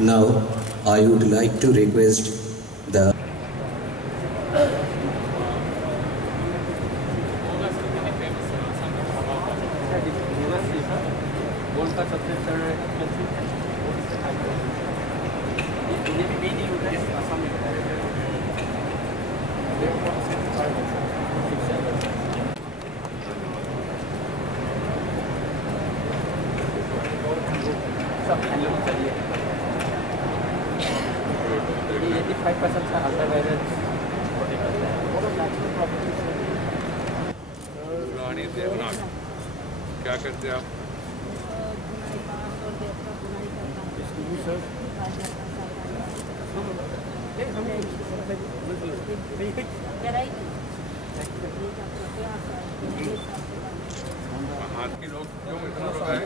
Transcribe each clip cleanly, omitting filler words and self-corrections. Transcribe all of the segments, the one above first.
Now, I would like to request the क्या करते हैं आप? हाथ की लोग क्यों इतना रोका है?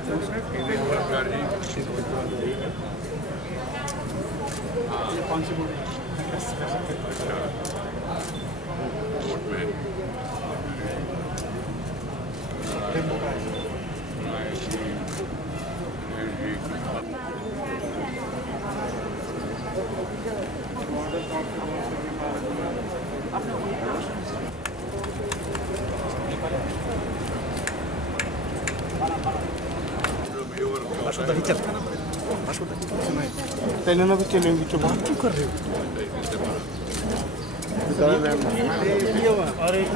तेलना भी चलेंगे तो बात क्यों कर रहे हो?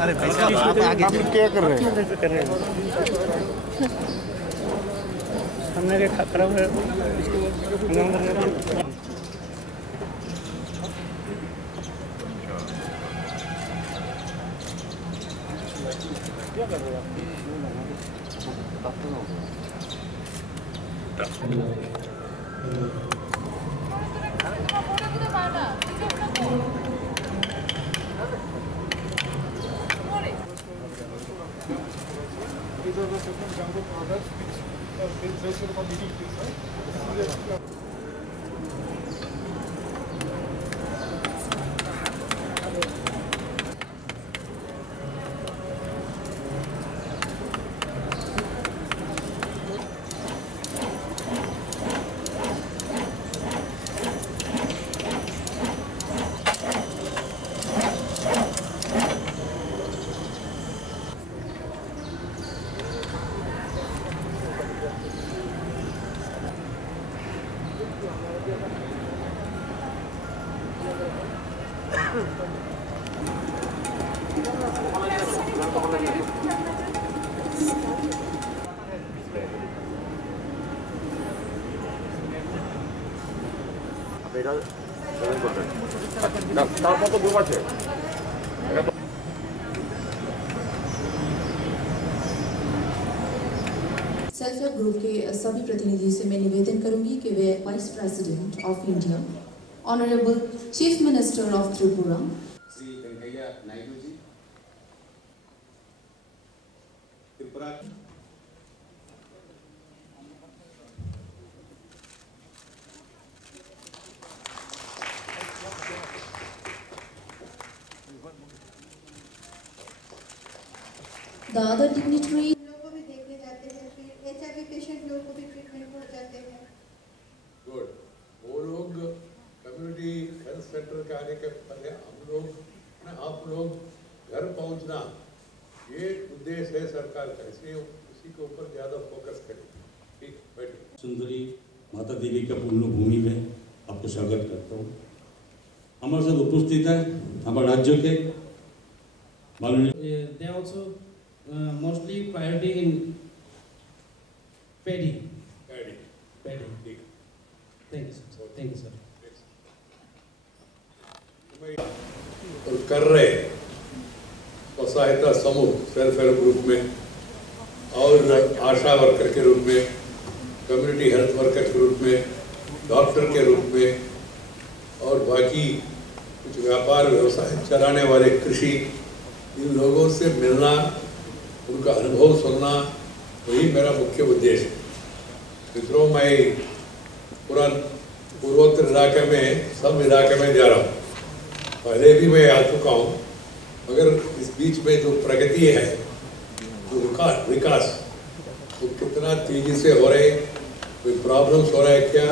अरे भाई आप क्या कर रहे हैं? हमने क्या खतरा है? क्या कर रहे हो? These are the different jungle products which are based on the meeting, right? Self help group के सभी प्रतिनिधि से मैं निवेदन करूंगी कि वे vice president of India, honourable chief minister of Tripura Shri Venkaiah Naidu ji, Tripura the other dignitaries patient लोगों को भी ट्रीटमेंट हो जाते हैं। गुड। वो लोग कम्युनिटी हेल्थ सेंटर के आने के पहले हम लोग आप लोग घर पहुंचना, ये उद्देश्य है सरकार का, इसलिए उसी के ऊपर ज़्यादा फोकस करें। ठीक, बैठिए। सुंदरी माता देवी का पुण्यभूमि में आपको स्वागत करता हूँ। हमारे साथ उपस्थित है हमारे राज्य के माननीय they also mostly priority in paddy. Thank you sir. Thank you sir. और कर रहे सहायता समूह सेल्फ हेल्प ग्रुप में और आशा वर्कर के रूप में, कम्युनिटी हेल्थ वर्कर के रूप में, डॉक्टर के रूप में बाकी कुछ व्यापार व्यवसाय चलाने वाले कृषि, इन लोगों से मिलना, उनका अनुभव सुनना, वही मेरा मुख्य उद्देश्य है। मित्रों, मैं पूर्वोत्तर इलाके में, सब इलाके में जा रहा हूँ। पहले भी मैं आ चुका हूँ, मगर इस बीच में जो प्रगति है, जो विकास वो कितना तेजी से हो रहे, कोई प्रॉब्लम्स हो रहा है क्या,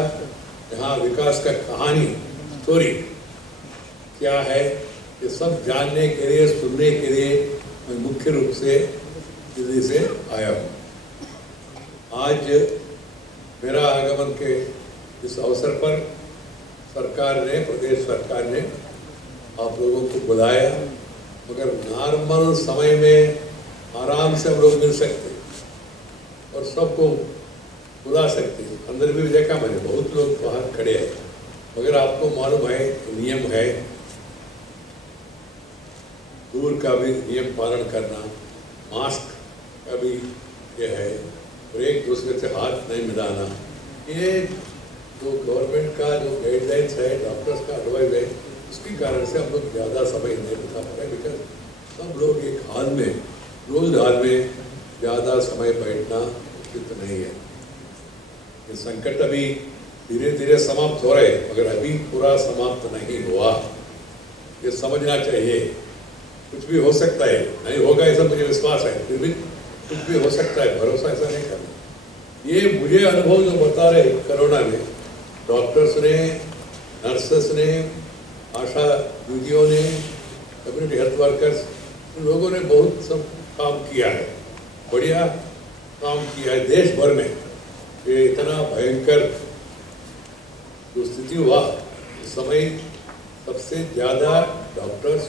यहाँ विकास का कहानी, स्टोरी क्या है, ये सब जानने के लिए, सुनने के लिए मैं मुख्य रूप से दिल्ली से आया हूँ। आज मेरा आगमन के इस अवसर पर सरकार ने, प्रदेश सरकार ने आप लोगों को बुलाया, मगर नॉर्मल समय में आराम से हम लोग मिल सकते और सबको बुला सकते हैं। अंदर भी देखा मैंने, बहुत लोग बाहर खड़े हैं, मगर आपको मालूम है, नियम है, दूर का भी नियम पालन करना, मास्क का भी ये है, और एक दूसरे से हाथ नहीं मिलाना। ये जो गवर्नमेंट का जो गाइडलाइंस है, डॉक्टर्स का एडवाइस है, उसके कारण से हम लोग ज़्यादा समय नहीं बिता पा रहे, बिकॉज सब लोग एक हाल में, रोज हाल में ज़्यादा समय बैठना उचित नहीं है। ये संकट अभी धीरे धीरे समाप्त हो रहे, मगर अभी पूरा समाप्त नहीं हुआ, ये समझना चाहिए। कुछ भी हो सकता है, नहीं होगा ऐसा मुझे विश्वास है, फिर भी कुछ भी हो सकता है, भरोसा ऐसा नहीं करना। ये मुझे अनुभव जो बता रहे कोरोना में, डॉक्टर्स ने, नर्सेस ने, आशा दीदियों ने, कम्युनिटी हेल्थ वर्कर्स, इन लोगों ने बहुत सब काम किया है, बढ़िया काम किया है देश भर में। ये इतना भयंकर जो स्थिति हुआ, उस समय सबसे ज़्यादा डॉक्टर्स,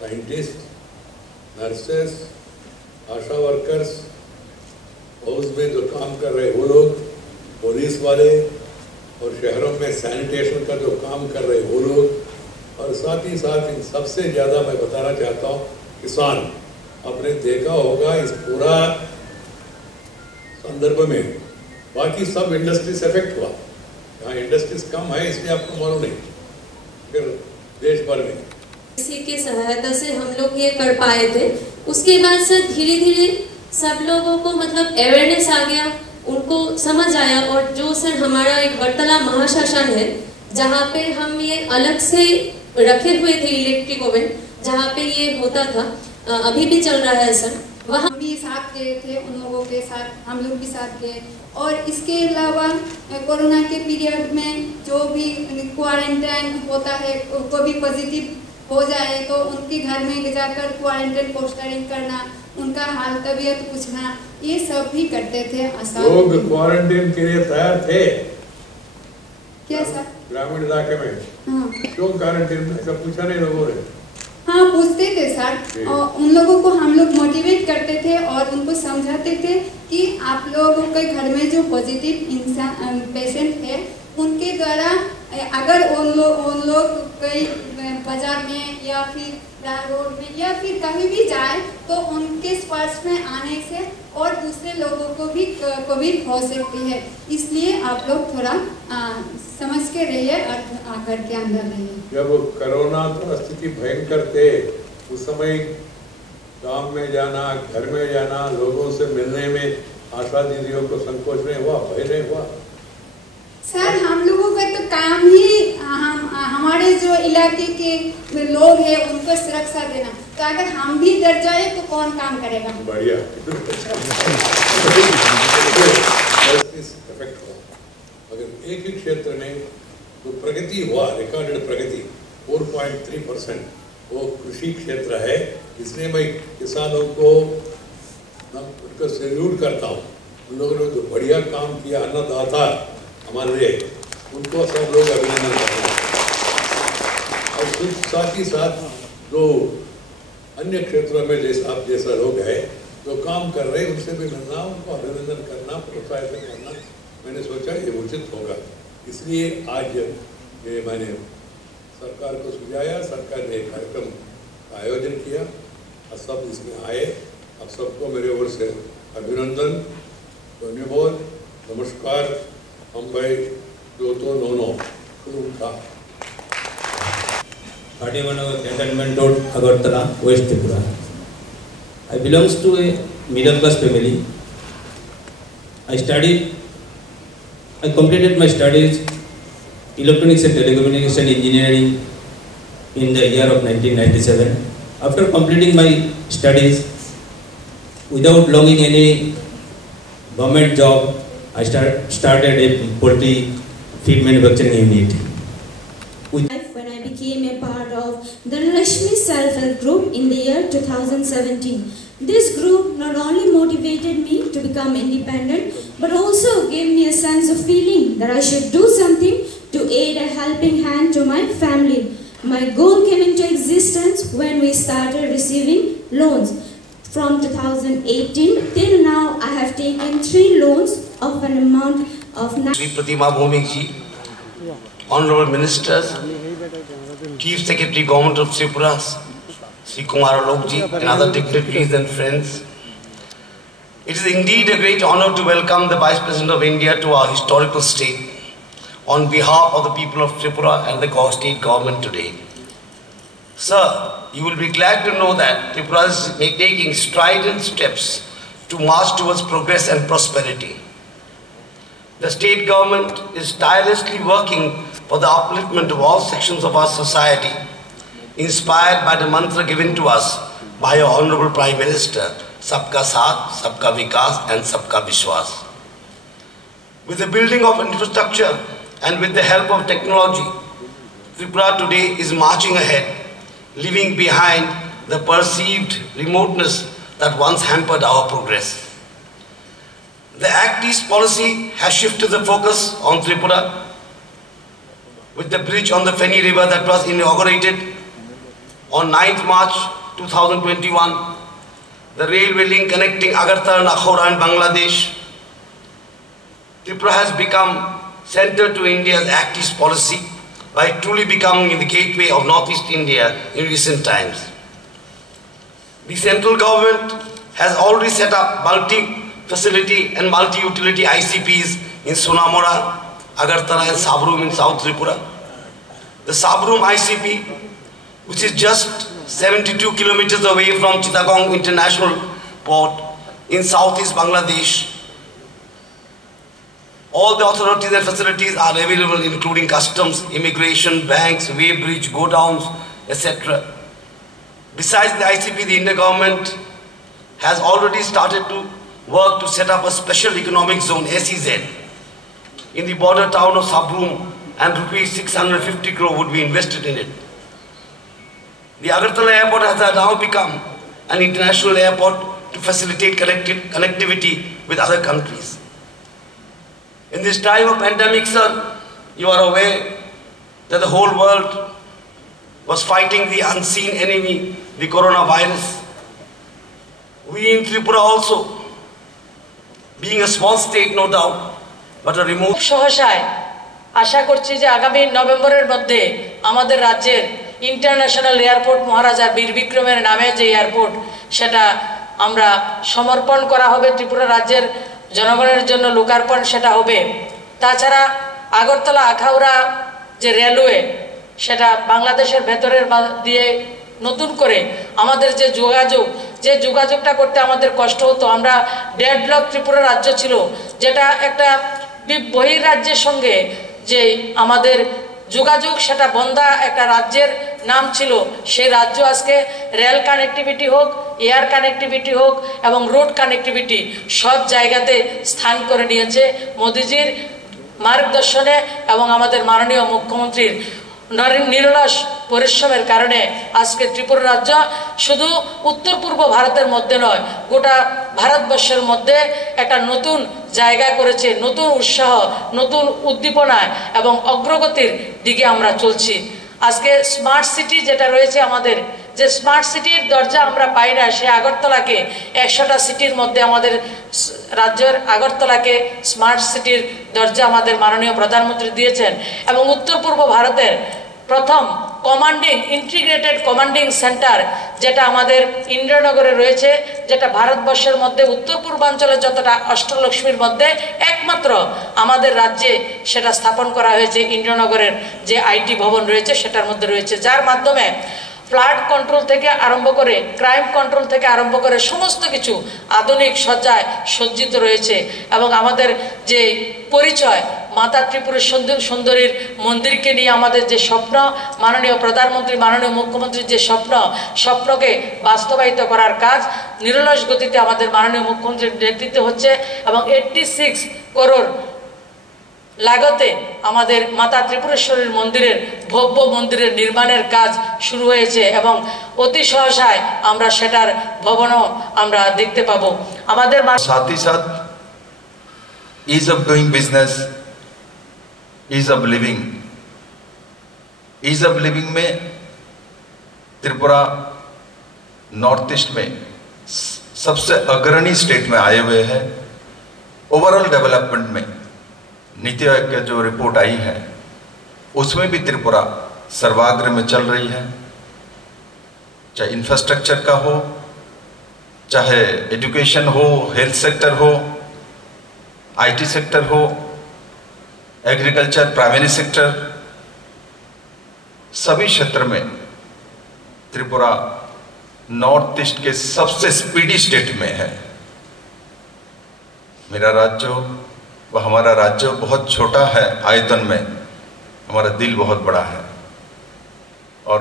साइंटिस्ट, नर्सेस, आशा वर्कर्स, हाउस में जो काम कर रहे वो लोग, पुलिस वाले, और शहरों में सैनिटेशन का जो काम कर रहे वो लोग, और साथ ही साथ इन सबसे ज़्यादा मैं बताना चाहता हूँ किसान। आपने देखा होगा इस पूरा संदर्भ में, बाकी सब इंडस्ट्रीज इफेक्ट हुआ, यहाँ इंडस्ट्रीज कम है इसलिए आपको मालूम नहीं, फिर देश भर में इसी की सहायता से हम लोग ये कर पाए थे। उसके बाद से धीरे धीरे सब लोगों को मतलब अवेयरनेस आ गया, उनको समझ आया, और जो सर हमारा एक वर्तला महाशासन है, जहाँ पे हम ये अलग से रखे हुए थे इलेक्ट्रिक ओवन, जहाँ पे ये होता था, अभी भी चल रहा है सर, वहाँ हम भी साथ गए थे, उन लोगों के साथ हम लोग भी साथ गए। और इसके अलावा कोरोना के पीरियड में जो भी क्वारंटाइन होता है, को भी पॉजिटिव हो जाए तो उनके घर में जाकर क्वारंटाइन पोस्टरिंग करना, उनका हाल तबीयत पूछना, ये सब भी करते थे। लोग क्वारंटाइन के लिए तैयार थे क्या सर? ग्रामीण इलाके में। हाँ। क्यों क्वारंटाइन में ऐसा पूछा नहीं लोगों ने? हाँ, पूछते थे सर, और उन लोगों को हम लोग मोटिवेट करते थे और उनको समझाते थे कि आप लोगों के घर में जो पॉजिटिव इंसान पेशेंट है, उनके द्वारा अगर उन लोग कहीं बाजार में या फिर रोड में या फिर कहीं भी जाए तो उनके स्पर्श में आने से और दूसरे लोगों को भी कोविड हो सकती है। इसलिए आप लोग थोड़ा समझ के रहिए और आकर के अंदर रहिए। जब कोरोना तो स्थिति भयंकर थे, उस समय गांव में जाना, घर में जाना, लोगों से मिलने में आशा दीदियों को संकोच नहीं हुआ, भय नहीं हुआ? सर, हम लोगों का तो काम ही हमारे जो इलाके के लोग हैं उनको सुरक्षा देना, तो अगर हम भी डर जाए तो कौन काम करेगा? बढ़िया। इफेक्ट हुआ, अगर एक ही क्षेत्र में जो प्रगति हुआ, रिकॉर्डेड प्रगति 4.3%, वो कृषि क्षेत्र है। इसलिए मैं किसानों को उनको सैल्यूट करता हूँ। उन लोगों ने जो बढ़िया काम किया, अन्नदाता हमारे लिए, उनको सब लोग अभिनंदन करते हैं। और कुछ साथ ही साथ जो अन्य क्षेत्रों में जैसे आप जैसा लोग हैं जो काम कर रहे हैं, उनसे भी मिलना, उनको अभिनंदन करना, प्रोत्साहित करना, मैंने सोचा ये उचित होगा। इसलिए आज ये मैंने सरकार को सुझाया, सरकार ने एक कार्यक्रम का आयोजन किया और सब इसमें आए। अब सबको मेरे ओर से अभिनंदन, धन्यवाद, नमस्कार। हम भाई जो तो नोनो शुरू था। 41 Cantonment Road, Agartala, West Tripura. I belong to a middle class family. I completed my studies Electronics and Telecommunication Engineering in the year of 1997. After completing my studies, without logging any government job, I started a poultry feed manufacturing unit. When I became a part of the Lakshmi Self-Help Group in the year 2017. This group not only motivated me to become independent, but also gave me a sense of feeling that I should do something to aid a helping hand to my family. My goal came into existence when we started receiving loans. From 2018 till now, I have taken 3 loans of an amount of Shri Pratima Bhomik ji, Honorable Ministers, Chief Secretary Government of Tripura, Sri Kumar Alok ji, and other dignitaries and friends. It is indeed a great honor to welcome the Vice President of India to our historical state on behalf of the people of Tripura and the state government today. Sir, you will be glad to know that Tripura is taking strident steps to march towards progress and prosperity. The state government is tirelessly working for the upliftment of all sections of our society, inspired by the mantra given to us by our Honorable Prime Minister, Sabka Saath, Sabka Vikas and Sabka Vishwas. With the building of infrastructure and with the help of technology, Tripura today is marching ahead, leaving behind the perceived remoteness that once hampered our progress. The Act East policy has shifted the focus on Tripura with the bridge on the Feni River that was inaugurated on 9th March 2021, the railway link connecting Agartala, Nakhora and Bangladesh. Tripura has become center to India's Act East policy by truly becoming the gateway of Northeast India in recent times. The central government has already set up multi-facility and multi-utility ICPs in Sonamora, Agartala and Sabroom in South Tripura. The Sabroom ICP, which is just 72 kilometers away from Chittagong International Port in southeast Bangladesh. All the authorities and facilities are available, including customs, immigration, banks, weighbridge, go-downs, etc. Besides the ICP, the Indian government has already started to work to set up a special economic zone, SEZ, in the border town of Sabroom, and rupees 650 crore would be invested in it. The Agartala airport has now become an international airport to facilitate connectivity with other countries. In this time of pandemic, sir, you are aware that the whole world was fighting the unseen enemy, the coronavirus. We in Tripura also, being a small state no doubt, but a remote... আশা করছি যে আগামী নভেম্বরের মধ্যে আমাদের রাজ্যের international airport মহারাজা বীর বিক্রমের নামে যে এয়ারপোর্ট সেটা আমরা সমর্পণ করা হবে ত্রিপুরা রাজ্যের জনগণের জন্য লোকার্পণ সেটা হবে। তাছাড়া আগরতলা আখাউড়া যে রেলওয়ে সেটা বাংলাদেশের ভেতরের দিয়ে নতুন করে আমাদের যে যোগাযোগটা করতে আমাদের কষ্ট হতো, আমরা ডেডলক ত্রিপুরা রাজ্য ছিল যেটা একটা বহির্রাজ্যের সঙ্গে যে আমাদের যোগাযোগ সেটা বন্ধা একটা রাজ্যের নাম ছিল, সেই রাজ্য আজকে রেল কানেক্টিভিটি হোক, এয়ার কানেক্টিভিটি হোক এবং রোড কানেক্টিভিটি সব জায়গাতে স্থান করে নিয়েছে মোদিজির মার্গদর্শনে এবং আমাদের মাননীয় মুখ্যমন্ত্রীর নিরলস পরিশ্রমের কারণে আজকে ত্রিপুরা রাজ্য শুধু উত্তর পূর্ব ভারতের মধ্যে নয়, গোটা ভারতবর্ষের মধ্যে একটা নতুন জায়গা করেছে, নতুন উৎসাহ, নতুন উদ্দীপনায় এবং অগ্রগতির দিকে আমরা চলছি। আজকে স্মার্ট সিটি যেটা রয়েছে আমাদের, যে স্মার্ট সিটির দরজা আমরা পাই না, সে আগরতলাকে 100টা সিটির মধ্যে আমাদের রাজ্যের আগরতলাকে স্মার্ট সিটির দরজা আমাদের মাননীয় প্রধানমন্ত্রী দিয়েছেন এবং উত্তর পূর্ব ভারতের প্রথম কমান্ডিং ইন্টিগ্রেটেড কমান্ডিং সেন্টার যেটা আমাদের ইন্দ্রনগরে রয়েছে, যেটা ভারতবর্ষের মধ্যে উত্তর পূর্বাঞ্চলের যতটা অষ্টলক্ষ্মীর মধ্যে একমাত্র আমাদের রাজ্যে সেটা স্থাপন করা হয়েছে। ইন্দ্রনগরের যে আইটি ভবন রয়েছে সেটার মধ্যে রয়েছে, যার মাধ্যমে ফ্লাড কন্ট্রোল থেকে আরম্ভ করে ক্রাইম কন্ট্রোল থেকে আরম্ভ করে সমস্ত কিছু আধুনিক সজ্জায় সজ্জিত রয়েছে। এবং আমাদের যে পরিচয় মাতা ত্রিপুরের সুন্দরীর মন্দিরকে নিয়ে আমাদের যে স্বপ্ন, মাননীয় প্রধানমন্ত্রী মাননীয় মুখ্যমন্ত্রীর যে স্বপ্নকে বাস্তবায়িত করার কাজ নিরলস গতিতে আমাদের মাননীয় মুখ্যমন্ত্রীর নেতৃত্বে হচ্ছে। এবং 86 করোড় লাগতে আমাদের মাতা ত্রিপুরেশ্বরীর মন্দিরের ভব্য মন্দিরের নির্মাণের কাজ শুরু হয়েছে এবং অতি সহসায় আমরা সেটার ভবনও আমরা দেখতে পাবো। আমাদের साथ ही साथ ease of doing business, ease of living, ease of living में त्रिपुरा नॉर्थ ईस्ट में सबसे अग्रणी स्टेट में आए हुए हैं। ओवरऑल डेवलपमेंट में नीति आयोग की जो रिपोर्ट आई है उसमें भी त्रिपुरा सर्वाग्र में चल रही है, चाहे इंफ्रास्ट्रक्चर का हो, चाहे एजुकेशन हो, हेल्थ सेक्टर हो, आईटी सेक्टर हो, एग्रीकल्चर, प्राइमरी सेक्टर, सभी क्षेत्र में त्रिपुरा नॉर्थ ईस्ट के सबसे स्पीडी स्टेट में है। मेरा राज्य वह हमारा राज्य बहुत छोटा है आयतन में, हमारा दिल बहुत बड़ा है। और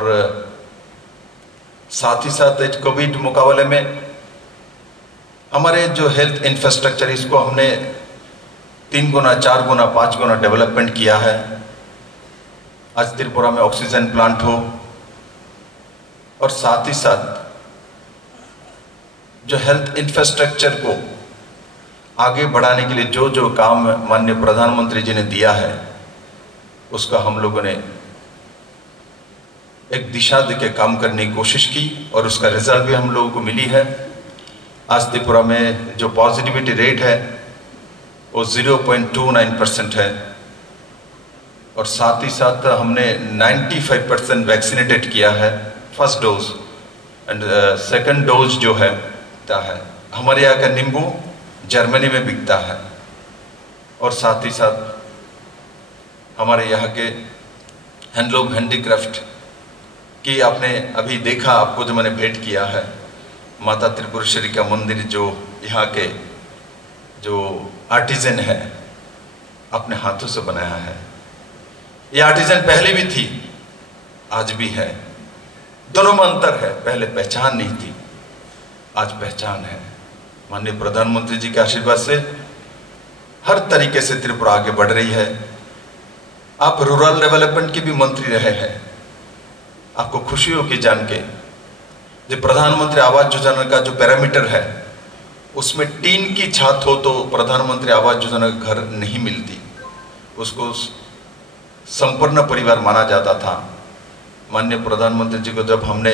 साथ ही साथ कोविड मुकाबले में हमारे जो हेल्थ इंफ्रास्ट्रक्चर इसको हमने 3 गुना, 4 गुना, 5 गुना डेवलपमेंट किया है। आज त्रिपुरा में ऑक्सीजन प्लांट हो और साथ ही साथ जो हेल्थ इंफ्रास्ट्रक्चर को आगे बढ़ाने के लिए जो जो काम माननीय प्रधानमंत्री जी ने दिया है उसका हम लोगों ने एक दिशा देके काम करने की कोशिश की और उसका रिजल्ट भी हम लोगों को मिली है। आज त्रिपुरा में जो पॉजिटिविटी रेट है वो 0.29% है और साथ ही साथ हमने 95% वैक्सीनेटेड किया है first dose and second dose जो है हमारे यहाँ का नींबू जर्मनी में बिकता है। और साथ ही साथ हमारे यहाँ के हैंडलूम हैंडीक्राफ्ट की आपने अभी देखा, आपको जो मैंने भेंट किया है माता त्रिपुरेश्वरी का मंदिर, जो यहाँ के जो आर्टिजन है अपने हाथों से बनाया है। ये आर्टिजन पहले भी थी, आज भी है, दोनों में अंतर है। पहले पहचान नहीं थी, आज पहचान है। माननीय प्रधानमंत्री जी के आशीर्वाद से हर तरीके से त्रिपुरा आगे बढ़ रही है। आप रूरल डेवलपमेंट के भी मंत्री रहे हैं, आपको खुशी होगी जान के जो प्रधानमंत्री आवास योजना का जो पैरामीटर है उसमें टीन की छत हो तो प्रधानमंत्री आवास योजना का घर नहीं मिलती, उसको संपूर्ण परिवार माना जाता था। माननीय प्रधानमंत्री जी को जब हमने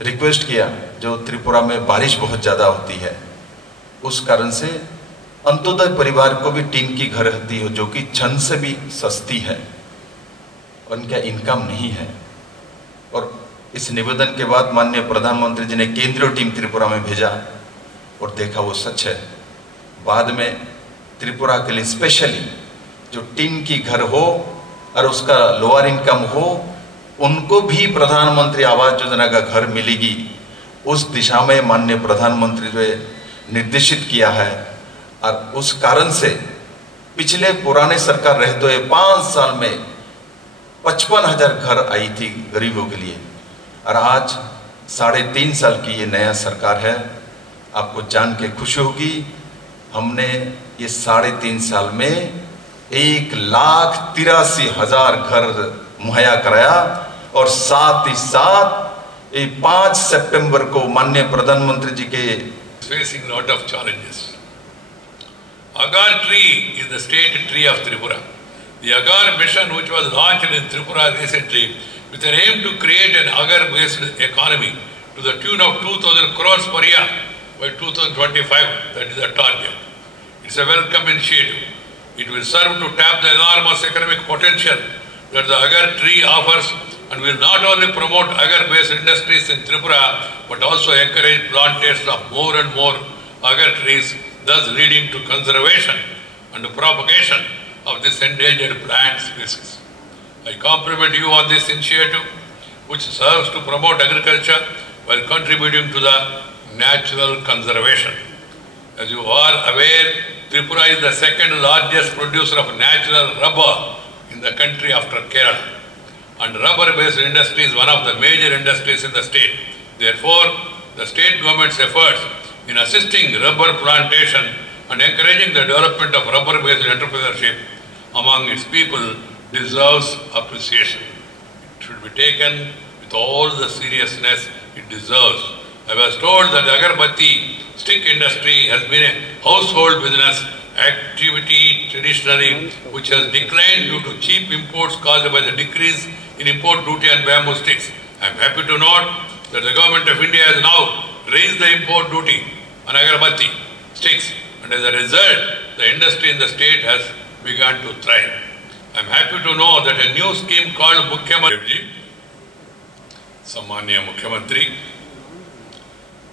रिक्वेस्ट किया, जो त्रिपुरा में बारिश बहुत ज़्यादा होती है उस कारण से अंत्योदय परिवार को भी टीन की घर होती है जो कि छन से भी सस्ती है, उनका इनकम नहीं है। और इस निवेदन के बाद माननीय प्रधानमंत्री जी ने केंद्रीय टीम त्रिपुरा में भेजा और देखा वो सच है। बाद में त्रिपुरा के लिए स्पेशली जो टीन की घर हो और उसका लोअर इनकम हो उनको भी प्रधानमंत्री आवास योजना का घर मिलेगी, उस दिशा में माननीय प्रधानमंत्री ने निर्देशित किया है। और उस कारण से पिछले पुराने सरकार रहते हुए 5 साल में 55,000 घर आई थी गरीबों के लिए, और आज 3.5 साल की ये नया सरकार है। आपको जान के खुशी होगी, हमने ये 3.5 साल में 1,83,000 घर मुहैया कराया। और साथ ही साथ 5 सितंबर को माननीय प्रधानमंत्री जी के facing lot of challenges. Agar tree is the state tree of Tripura. The Agar mission, which was launched in Tripura recently with an aim to create an agar-based economy to the tune of 2,000 crores per year by 2025, that is the target. It's a welcome initiative. It will serve to tap the enormous economic potential that the agar tree offers and will not only promote agar-based industries in Tripura, but also encourage plantation of more and more agar trees, thus leading to conservation and propagation of this endangered plant species. I compliment you on this initiative, which serves to promote agriculture while contributing to the natural conservation. As you are aware, Tripura is the second largest producer of natural rubber in the country after Kerala, and rubber-based industry is one of the major industries in the state. Therefore, the state government's efforts in assisting rubber plantation and encouraging the development of rubber-based entrepreneurship among its people deserves appreciation. It should be taken with all the seriousness it deserves. I was told that the agarbatti stick industry has been a household business activity traditionally, which has declined due to cheap imports caused by the decrease in import duty on bamboo sticks. I am happy to note that the government of India has now raised the import duty on agarbatti sticks, and as a result, the industry in the state has begun to thrive. I am happy to know that a new scheme called Mukhyamantri, Sammanya Mukhyamantri,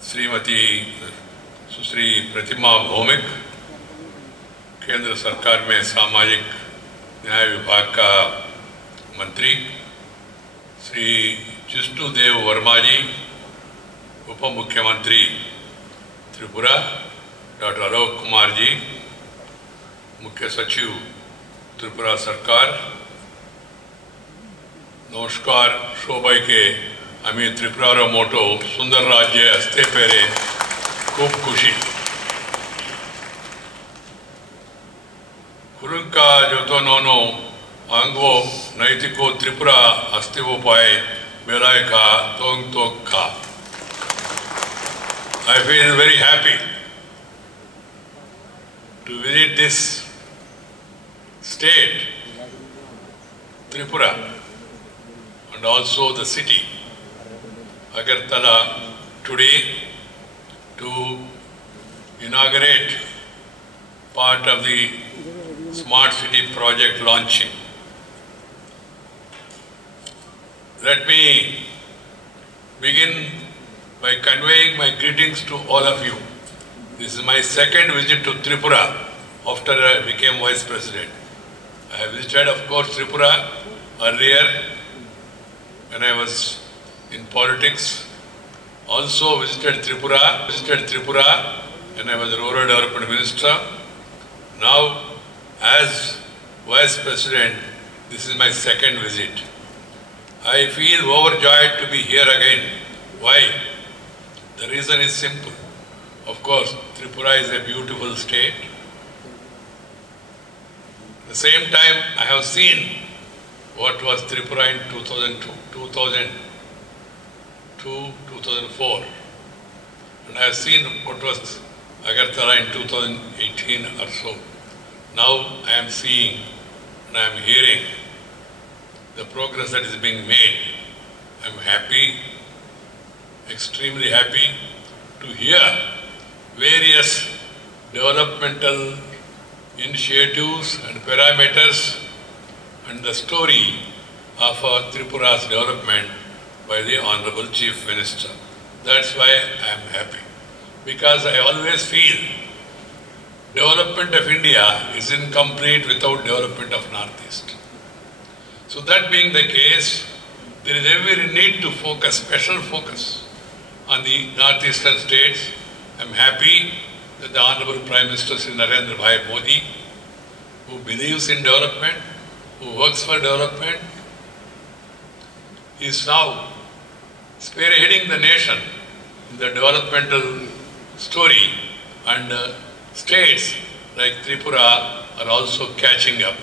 Shrimati सुश्री प्रतिमा भौमिक, केंद्र सरकार में सामाजिक न्याय विभाग का मंत्री, श्री जिष्णुदेव वर्मा जी, उप मुख्यमंत्री त्रिपुरा, डॉक्टर आलोक कुमार जी, मुख्य सचिव त्रिपुरा सरकार, नमस्कार शोभाई के आम्ही त्रिपुरा मोटो सुंदर राज्य असते पेरे खूब खुशी कुरुंका जो तो नोनो आंगो नैतिको त्रिपुरा अस्ति उपाय मेलाय का तोंग तो का I feel very happy to visit this state, Tripura, and also the city Agartala today to inaugurate part of the Smart City project launching. Let me begin by conveying my greetings to all of you. This is my second visit to Tripura after I became Vice President. I have visited, of course, Tripura earlier when I was in politics. Also visited Tripura when I was Rural Development Minister. Now, as Vice President, this is my second visit. I feel overjoyed to be here again. Why? The reason is simple. Of course, Tripura is a beautiful state. At the same time, I have seen what was Tripura in 2002-2004. And I have seen what was Agartala in 2018 or so. Now I am seeing and I am hearing the progress that is being made. I am happy, extremely happy to hear various developmental initiatives and parameters and the story of Tripura's development by the Honorable Chief Minister. That's why I am happy. Because I always feel development of India is incomplete without development of Northeast. So that being the case, there is every need to focus, special focus on the Northeastern states. I am happy that the Honorable Prime Minister Sri Narendra Bhai Modi, who believes in development, who works for development, is now spearheading the nation in the developmental story, and states like Tripura are also catching up.